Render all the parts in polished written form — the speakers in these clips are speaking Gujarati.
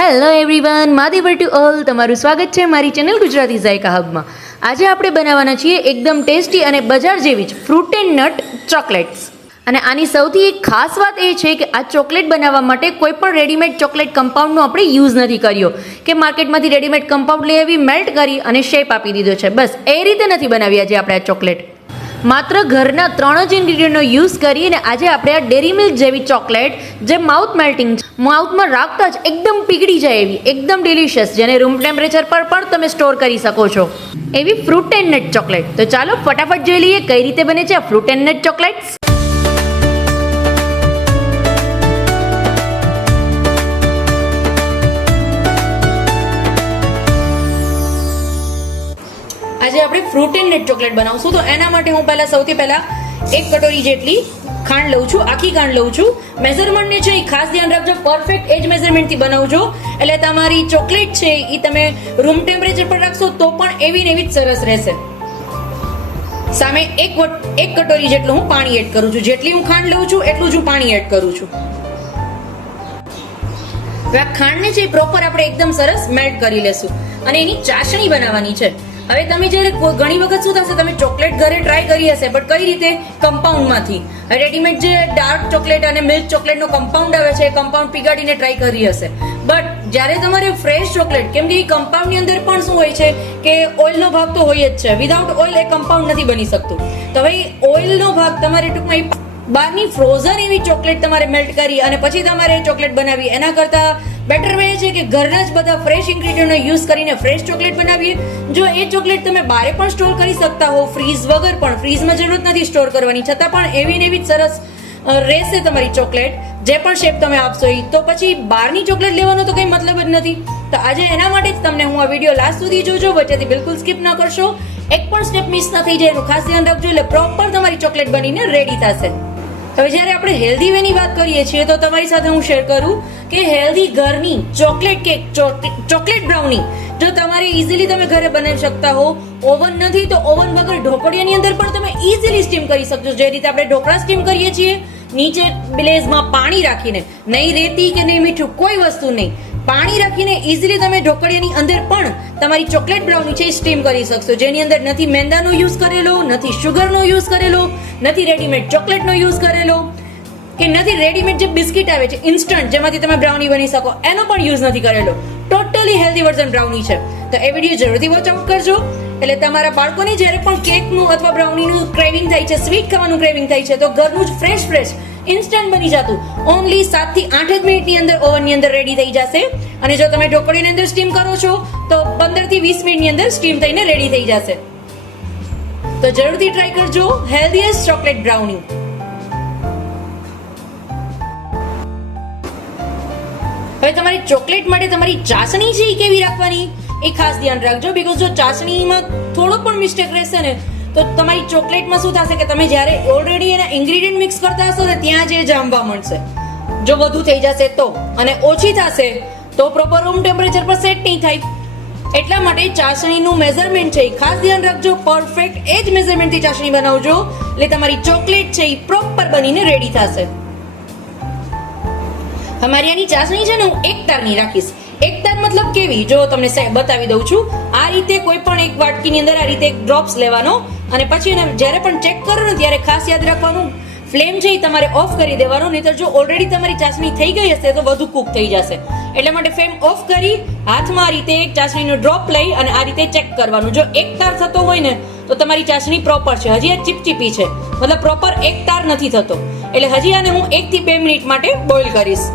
હેલો એવરીવન, માધીવર ટુ ઓલ તમારું સ્વાગત છે મારી ચેનલ ગુજરાતી ઝાયકા હબમાં. આજે આપણે બનાવવાના છીએ એકદમ ટેસ્ટી અને બજાર જેવી જ ફ્રૂટ એન્ડ નટ ચોકલેટ્સ. અને આની સૌથી એક ખાસ વાત એ છે કે આ ચોકલેટ બનાવવા માટે કોઈ પણ રેડીમેડ ચોકલેટ કમ્પાઉન્ડનો આપણે યુઝ નથી કર્યો કે માર્કેટમાંથી રેડીમેડ કમ્પાઉન્ડ લઈ આવી મેલ્ટ કરી અને શેપ આપી દીધો છે. બસ એ રીતે નથી બનાવી આજે આપણે આ ચોકલેટ. માત્ર ઘરના 3 જ ઇન્ગ્રીડિયન્ટનો યુઝ કરીને આજે આપણે આ ડેરી મિલ્ક જેવી ચોકલેટ જે માઉથ મેલ્ટિંગ, માઉથમાં રાખતા જ એકદમ પીગળી જાય એવી એકદમ ડિલિશિયસ, જેને રૂમ ટેમ્પરેચર પર પણ તમે સ્ટોર કરી શકો છો એવી ફ્રૂટ એન્ડ નટ ચોકલેટ. તો ચાલો ફટાફટ જોઈ લઈએ કઈ રીતે બને છે આ ફ્રૂટ એન્ડ નટ ચોકલેટ્સ. આજે આપણે ફ્રૂટ એન્ડ નટ ચોકલેટ બનાવશું. તો એના માટે હું સૌથી પહેલા 1 કટોરી જેટલી ખાંડ લઉં છું, આખી ખાંડ લઉં છું. મેઝરમેન્ટને છે એ ખાસ ધ્યાન રાખજો, પરફેક્ટ એ જ મેઝરમેન્ટથી બનાવજો, એટલે તમારી ચોકલેટ છે એ તમે રૂમ ટેમ્પરેચર પર રાખશો તો પણ એવી ને એવી જ સરસ રહેશે. સામે એક કટોરી જેટલું હું પાણી એડ કરું છું. જેટલી હું ખાંડ લઉં છું એટલું જ હું પાણી એડ કરું છું. હવે આ ખાંડને છે પ્રોપર આપણે એકદમ સરસ મેલ્ટ કરી લેશું અને એની ચાસણી બનાવવાની છે. હવે તમે જ્યારે ઘણી વખત શું થશે, તમે ચોકલેટ ઘરે ટ્રાય કરી હશે, બટ કઈ રીતે? કમ્પાઉન્ડમાંથી. રેડીમેડ જે ડાર્ક ચોકલેટ અને મિલ્ક ચોકલેટનો કમ્પાઉન્ડ આવે છે એ કમ્પાઉન્ડ પીગાડીને ટ્રાય કરી હશે. બટ જ્યારે તમારે ફ્રેશ ચોકલેટ, કેમ કે એ કમ્પાઉન્ડની અંદર પણ શું હોય છે કે ઓઇલનો ભાગ તો હોય જ છે. વિધાઉટ ઓઇલ એ કમ્પાઉન્ડ નથી બની શકતું. તો હવે ઓઇલનો ભાગ તમારે ટૂંકમાં બહારની ફ્રોઝન એવી ચોકલેટ તમારે મેલ્ટ કરી અને પછી તમારે ચોકલેટ બનાવી, એના કરતા બેટર વે છે કે ઘરના જ બધા ફ્રેશ ઇન્ગ્રીડિયન્ટનો યુઝ કરીને ફ્રેશ ચોકલેટ બનાવીએ. જો એ ચોકલેટ તમે બહારે પણ સ્ટોર કરી શકતા હો, ફ્રીઝ વગર પણ, ફ્રીઝમાં જરૂરત નથી સ્ટોર કરવાની, છતાં પણ એવી ને એવી જ સરસ રહેશે તમારી ચોકલેટ, જે પણ શેપ તમે આપશો એ. તો પછી બહારની ચોકલેટ લેવાનો તો કંઈ મતલબ જ નથી. તો આજે એના માટે જ તમને હું આ વિડીયો લાસ્ટ સુધી જોજો, વચ્ચેથી બિલકુલ સ્કીપ ન કરશો, એક પણ સ્ટેપ મિસ ન થઈ જાય એનું ખાસ ધ્યાન રાખજો, એટલે પ્રોપર તમારી ચોકલેટ બનીને રેડી થશે. હવે જ્યારે આપણે હેલ્ધી વેની વાત કરીએ છીએ તો તમારી સાથે હું શેર કરું કે હેલ્ધી ઘરની ચોકલેટ કેક, ચોકલેટ બ્રાઉની જો તમારે ઇઝીલી તમે ઘરે બનાવી શકતા હો, ઓવન નથી તો ઓવન વગર ઢોકળિયાની અંદર પણ તમે ઇઝીલી સ્ટીમ કરી શકશો. જે રીતે આપણે ઢોકળા સ્ટીમ કરીએ છીએ, નીચે બ્લેઝમાં પાણી રાખીને, નહીં રેતી કે નહીં મીઠું, કોઈ વસ્તુ નહીં, પાણી રાખીને ઇઝીલી તમે ઢોકળિયાની અંદર પણ તમારી ચોકલેટ બ્રાઉની છે સ્ટીમ કરી શકશો, જેની અંદર નથી મેંદાનો યુઝ કરેલો, નથી શુગરનો યુઝ કરેલો, નથી રેડીમેડ ચોકલેટનો યુઝ કરેલો, કે નથી રેડીમેડ જે બિસ્કિટ આવે છે ઇન્સ્ટન્ટ જેમાંથી તમે બ્રાઉની બની શકો એનો પણ યુઝ નથી કરેલો. ટોટલી હેલ્ધી વર્ઝન બ્રાઉની છે. તો એ વિડીયો જરૂરથી વોચ આઉટ કરજો, એટલે તમારા બાળકોને જ્યારે પણ કેકનું અથવા બ્રાઉનીનું ક્રેવિંગ થાય છે, સ્વીટ ખાવાનું ક્રેવિંગ થાય છે, તો ઘરનું જ ફ્રેશ ઇન્સ્ટન્ટ બની જતું ઓનલી 7 થી 8 જ મિનિટની અંદર ઓવનની અંદર રેડી થઈ જશે. અને જો તમે ઢોકળીની અંદર સ્ટીમ કરો છો તો 15 થી 20 મિનિટની અંદર સ્ટીમ થઈને રેડી થઈ જશે. તો જરૂરથી ટ્રાય કરજો હેલ્ધીએસ્ટ ચોકલેટ બ્રાઉની. હવે તમારી ચોકલેટ માટે તમારી ચાસણી છે એ કેવી રાખવાની એ ખાસ ધ્યાન રાખજો, બીકોઝ જો ચાસણીમાં થોડો પણ મિસ્ટેક રહેશે ને તો તમારી ચોકલેટમાં શું થશે કે તમે જ્યારે ઓલરેડી એના ઇન્ગ્રીડિયન્ટ મિક્સ કરતા હશો ને ત્યાં જે જામવા મળશે, જો વધુ થઈ જશે તો, અને ઓછી થશે તો પ્રોપર રૂમ ટેમ્પરેચર પર સેટ નહીં થાય. એટલા માટે ચાસણીનું મેઝરમેન્ટ છે એ ખાસ ધ્યાન રાખજો, પરફેક્ટ એ જ મેઝરમેન્ટથી ચાસણી બનાવજો, એટલે તમારી ચોકલેટ છે એ પ્રોપર બનીને રેડી થશે. અમારી આની ચાસણી છે ને હું 1 તારની રાખીશ. 1 તાર મતલબ કેવી, જો તમને બતાવી દઉં છું. આ રીતે કોઈ પણ એક વાટકીની અંદર આ રીતે એક ડ્રોપ્સ લેવાનો અને પછી એને જ્યારે પણ ચેક કરો ને ત્યારે ખાસ યાદ રાખવાનું ફ્લેમ છે એ તમારે ઓફ કરી દેવાનો, નહીતર જો ઓલરેડી તમારી ચાસણી થઈ ગઈ હશે તો વધુ કૂક થઈ જશે. એટલા માટે ફ્લેમ ઓફ કરી હાથમાં આ રીતે એક ચાસણીનો ડ્રોપ લઈ અને આ રીતે ચેક કરવાનું. જો 1 તાર થતો હોય ને તો તમારી ચાસણી પ્રોપર છે, હજી આ ચીપચીપી છે, મતલબ પ્રોપર 1 તાર નથી થતો, એટલે હજી આને હું 1 થી 2 મિનિટ માટે બોઇલ કરીશ.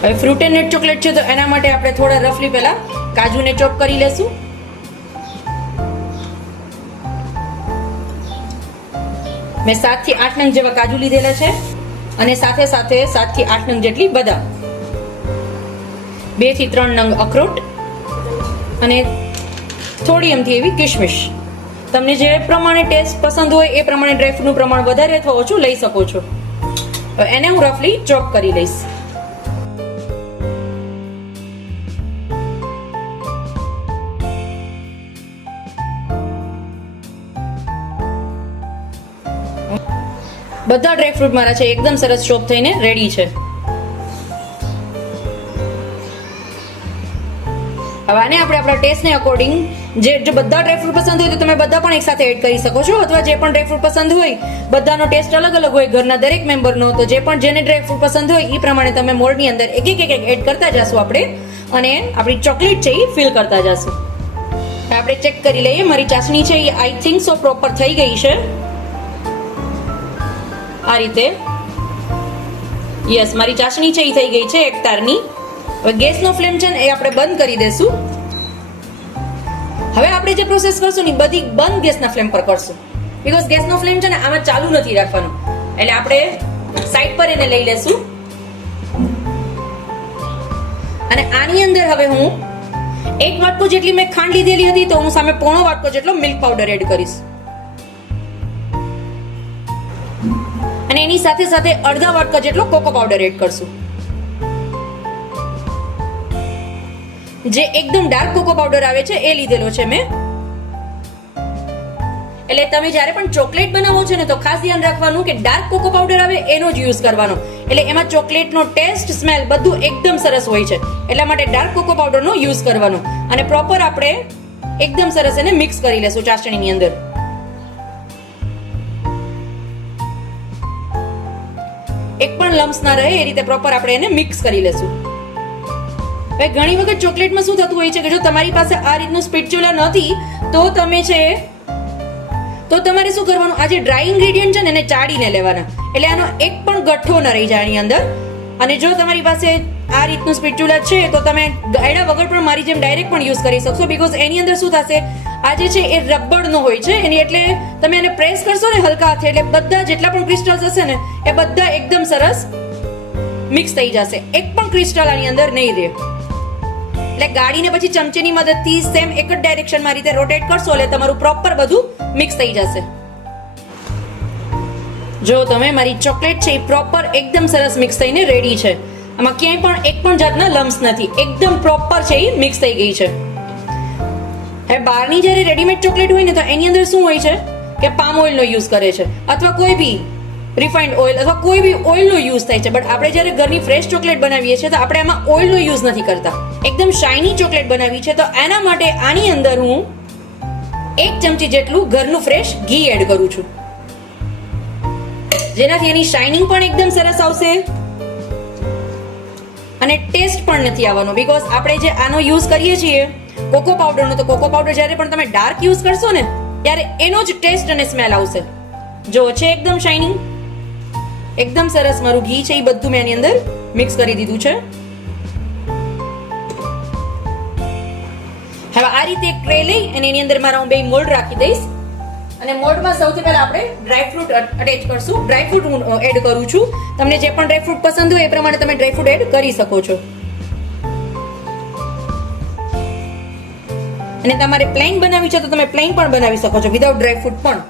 હવે ફ્રૂટ એન્ડ નટ ચોકલેટ છે તો એના માટે આપણે થોડા રફલી પહેલા કાજુને ચોપ કરી લેશું. મેં 7 થી 8 નંગ જેવા કાજુ લીધેલા છે અને સાથે 7 થી 8 નંગ જેટલી બદામ, 2 થી 3 નંગ અખરોટ અને થોડી એમથી એવી કિશમિશ. તમને જે પ્રમાણે ટેસ્ટ પસંદ હોય એ પ્રમાણે ડ્રાયફ્રૂટનું પ્રમાણ વધારે અથવા ઓછું લઈ શકો છો. એને હું રફલી ચોપ કરી લઈશ. બધા ડ્રાયફ્રૂટ મારા છે એકદમ સરસ ચોપ થઈને રેડી છે. હવે આને આપણે આપણા ટેસ્ટને અકોર્ડિંગ જો બધા ડ્રાયફ્રૂટ પસંદ હોય તો તમે બધા પણ એકસાથે એડ કરી શકો છો, અથવા જે પણ ડ્રાયફ્રૂટ પસંદ હોય, બધાનો ટેસ્ટ અલગ અલગ હોય ઘરના દરેક મેમ્બરનો, તો જે પણ જેને ડ્રાયફ્રૂટ પસંદ હોય એ પ્રમાણે તમે મોલ્ડની અંદર એક એક એડ કરતા જશો આપણે, અને આપણી ચોકલેટ છે એ ફિલ કરતા જશું. આપણે ચેક કરી લઈએ મારી ચાસણી છે એ આઈ થિંક સો પ્રોપર થઈ ગઈ છે. આ રીતે યસ, મારી ચાસણી છે એ થઈ ગઈ છે એક તારની. હવે ગેસનો ફ્લેમ છે ને એ આપણે બંધ કરી દેશું. હવે આપણે જે પ્રોસેસ કરશું ને બધી બંધ ગેસના ફ્લેમ પર કરશું, બીકોઝ ગેસનો ફ્લેમ છે ને આમાં ચાલુ નથી રાખવાનો. એટલે આપણે સાઈડ પર એને લઈ લેશું. અને આની અંદર હવે હું 1 વાટકો જેટલી મેં ખાંડ લીધેલી હતી, તો હું સામે પોણો વાટકો જેટલો મિલ્ક પાવડર એડ કરીશ. અને એની સાથે સાથે અડધા વાટકા જેટલો કોકો પાવડર એડ કરશું. જે એકદમ ડાર્ક કોકો પાવડર આવે છે એ લીધેલો છે મેં. એટલે તમે જ્યારે પણ ચોકલેટ બનાવો છો ને તો ખાસ ધ્યાન રાખવાનું કે ડાર્ક કોકો પાવડર આવે એનો જ યુઝ કરવાનો. એટલે એમાં ચોકલેટનો ટેસ્ટ, સ્મેલ બધું એકદમ સરસ હોય છે. એટલા માટે ડાર્ક કોકો પાવડરનો યુઝ કરવાનો. અને પ્રોપર આપણે એકદમ સરસ એને મિક્સ કરી લેશું ચાસણીની અંદર. એક પણ લમ્સ ના રહે એ રીતે પ્રોપર આપણે એને મિક્સ કરી લેશું. હવે ઘણી વખત ચોકલેટમાં શું થતું હોય છે કે જો તમારી પાસે આ રીતનું સ્પિટચ્યુલા નથી તો તમે છે તો તમારે શું કરવાનું, આ જે ડ્રાય ઇન્ગ્રેડિયન્ટ છે ને એને ચાળીને લેવાના, એટલે આનો એક પણ ગઠ્ઠો ન રહી જાય આની અંદર. અને જો તમારી પાસે આ રીતનું સ્પિટચ્યુલા છે તો તમે ગાયડા વગર પણ મારી જેમ ડાયરેક્ટ પણ યુઝ કરી શકશો, બીકોઝ એની અંદર શું થશે, આ જે છે એ રબરનો હોય છે એની, એટલે તમે એને પ્રેસ કરશો ને હલકા હાથે એટલે બધા જેટલા પણ ક્રિસ્ટલ્સ હશે ને એ બધા એકદમ સરસ મિક્સ થઈ જશે. એક પણ ક્રિસ્ટલ આની અંદર નહીં રહે. એટલે ગાડીને પછી ચમચીની મદદથી સેમ એક જ ડાયરેક્શનમાં રીતે રોટેટ કરશો એટલે તમારું પ્રોપર બધું મિક્સ થઈ જશે. જો તમે મારી ચોકલેટ છે એ પ્રોપર એકદમ સરસ મિક્સ થઈને રેડી છે. આમાં ક્યાંય પણ એક પણ જાતના લમ્સ નથી, એકદમ પ્રોપર છે એ મિક્સ થઈ ગઈ છે. હવે બહારની જ્યારે રેડીમેડ ચોકલેટ હોય ને તો એની અંદર શું હોય છે કે પામ ઓઇલનો યુઝ કરે છે, અથવા કોઈ બી રિફાઇન્ડ ઓઇલ અથવા કોઈ બી ઓઇલનો યુઝ થાય છે. બટ આપણે જ્યારે ઘરની ફ્રેશ ચોકલેટ બનાવીએ છીએ તો આપણે આમાં ઓઇલનો યુઝ નથી કરતા. એકદમ શાઇની ચોકલેટ બનાવી છે તો એના માટે આની અંદર હું 1 ચમચી જેટલું ઘરનું ફ્રેશ ઘી એડ કરું છું, જેનાથી એની શાઇનિંગ પણ એકદમ સરસ આવશે અને ટેસ્ટ પણ નથી આવવાનો. બીકોઝ આપણે જે આનો યુઝ કરીએ છીએ કોકો પાવડરનો, તો કોકો પાવડર જ્યારે પણ તમે ડાર્ક યુઝ કરશો ને ત્યારે એનો જ ટેસ્ટ અને સ્મેલ આવશે. જો છે એકદમ શાઇનિંગ, એકદમ સરસ મારું ઘી છે એ બધું મેં આની અંદર મિક્સ કરી દીધું છે. હવે આ રીતે એક ટ્રે લઈ અને એની અંદર મારા હું 2 મોલ્ડ રાખી દઈશ. અને મોલ્ડમાં સૌથી પહેલા આપણે ડ્રાયફ્રૂટ અટેચ કરશું. ડ્રાયફ્રૂટ હું એડ કરું છું. તમને જે પણ ડ્રાયફ્રૂટ પસંદ હોય એ પ્રમાણે તમે ડ્રાયફ્રૂટ એડ કરી શકો છો. અને તમારે પ્લેન બનાવી છે તો તમે પ્લેન પણ બનાવી શકો છો વિધાઉટ ડ્રાયફ્રૂટ પણ.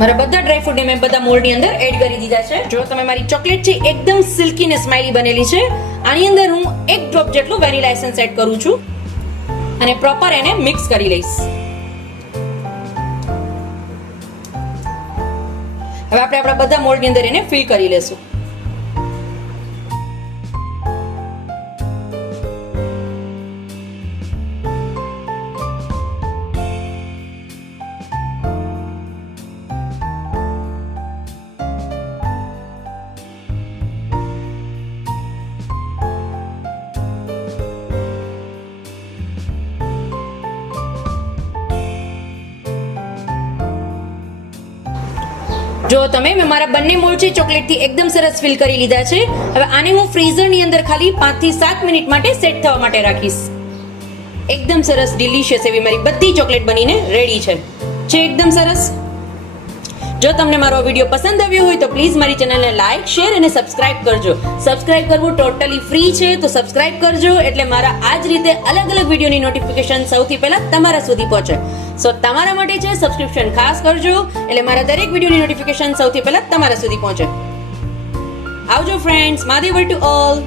મારા બધા ડ્રાયફ્રૂટને મેં બધા મોલ્ડની અંદર એડ કરી દીધા છે. જો તમે મારી ચોકલેટ છે એકદમ સિલ્કી ને સ્માઇલી બનેલી છે. આની અંદર હું 1 ડ્રોપ જેટલું વેનીલા એસેન્સ એડ કરું છું અને પ્રોપર એને મિક્સ કરી લઈશ. હવે આપણે આપણા બધા મોલ્ડની અંદર એને ફિલ કરી લેશું. જો તમે મેં મારા બંને મોલ્ચી ચોકલેટથી એકદમ સરસ ફિલ કરી લીધા છે. હવે આને હું ફ્રીઝરની અંદર ખાલી 5 થી 7 મિનિટ માટે સેટ થવા માટે રાખીશ. એકદમ સરસ ડિલિશિયસ એવી મારી બધી ચોકલેટ બનીને રેડી છે એકદમ સરસ. જો તમને મારો વિડીયો પસંદ આવ્યો હોય તો પ્લીઝ મારી ચેનલને લાઈક, શેર અને સબસ્ક્રાઇબ કરજો. સબસ્ક્રાઇબ કરવું ટોટલી ફ્રી છે, તો સબસ્ક્રાઇબ કરજો એટલે મારા આ જ રીતે અલગ અલગ વિડીયોની નોટિફિકેશન સૌથી પહેલા તમારા સુધી પહોંચે. સો તમારા માટે છે સબસ્ક્રિપ્શન ખાસ કરજો એટલે મારા દરેક વિડીયોની નોટિફિકેશન સૌથી પહેલા તમારા સુધી પહોંચે. આવજો ફ્રેન્ડ્સ, મહાદેવ ટુ ઓલ.